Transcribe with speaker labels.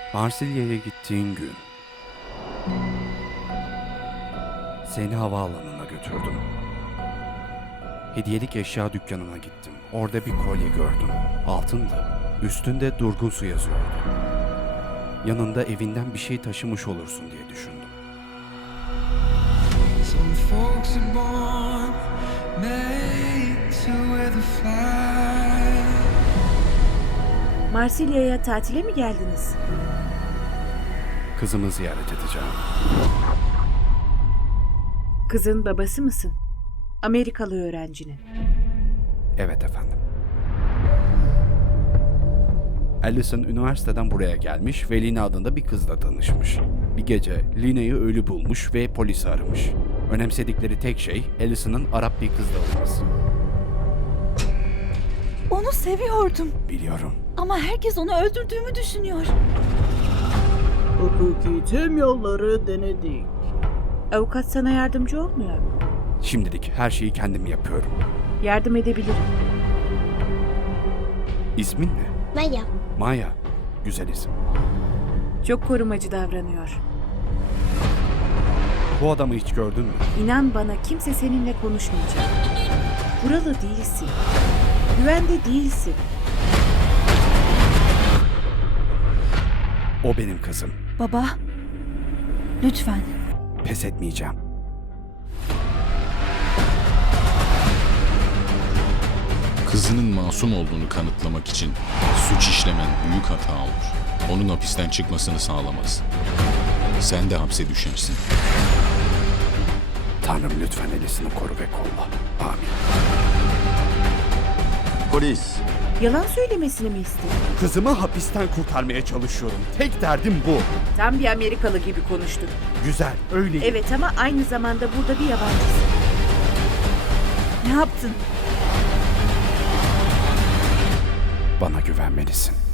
Speaker 1: Marsilya'ya gittiğin gün seni havaalanına götürdüm. Hediyelik eşya dükkanına gittim. Orada bir kolye gördüm. Altındı. Üstünde Durgun Su yazıyordu. Yanında evinden bir şey taşımış olursun diye düşündüm.
Speaker 2: Some folks are born made to wear the flag.
Speaker 3: Marsilya'ya tatile mi geldiniz?
Speaker 1: Kızımı ziyaret edeceğim.
Speaker 3: Kızın babası mısın? Amerikalı öğrencinin.
Speaker 1: Evet efendim. Allison üniversiteden buraya gelmiş ve Lina adında bir kızla tanışmış. Bir gece Lina'yı ölü bulmuş ve polisi aramış. Önemsedikleri tek şey Allison'ın Arap bir kızla olması.
Speaker 4: Onu seviyordum
Speaker 1: Biliyorum.
Speaker 4: ama herkes onu öldürdüğümü düşünüyor.
Speaker 5: Hukuki tüm yolları denedik.
Speaker 3: Avukat sana yardımcı olmuyor mu?
Speaker 1: Şimdilik her şeyi kendim yapıyorum.
Speaker 3: Yardım edebilirim.
Speaker 1: İsmin ne?
Speaker 6: Maya.
Speaker 1: Maya. Güzel isim.
Speaker 3: Çok korumacı davranıyor.
Speaker 1: Bu adamı hiç gördün mü?
Speaker 3: İnan bana kimse seninle konuşmayacak. Buralı değilsin. Güvende değilsin.
Speaker 1: O benim kızım.
Speaker 4: Baba, lütfen.
Speaker 1: Pes etmeyeceğim.
Speaker 7: Kızının masum olduğunu kanıtlamak için suç işlemen büyük hata olur. Onun hapisten çıkmasını sağlamaz. Sen de hapse düşersin.
Speaker 1: Tanrım lütfen Allison'ı koru ve kolla. Amin.
Speaker 8: Polis.
Speaker 3: Yalan söylemesini mi istedin?
Speaker 1: Kızımı hapisten kurtarmaya çalışıyorum. Tek derdim bu.
Speaker 3: Tam bir Amerikalı gibi konuştun.
Speaker 1: Güzel, öyleyim.
Speaker 3: Evet ama aynı zamanda burada bir yabancısın.
Speaker 4: Ne yaptın?
Speaker 1: Bana güvenmelisin.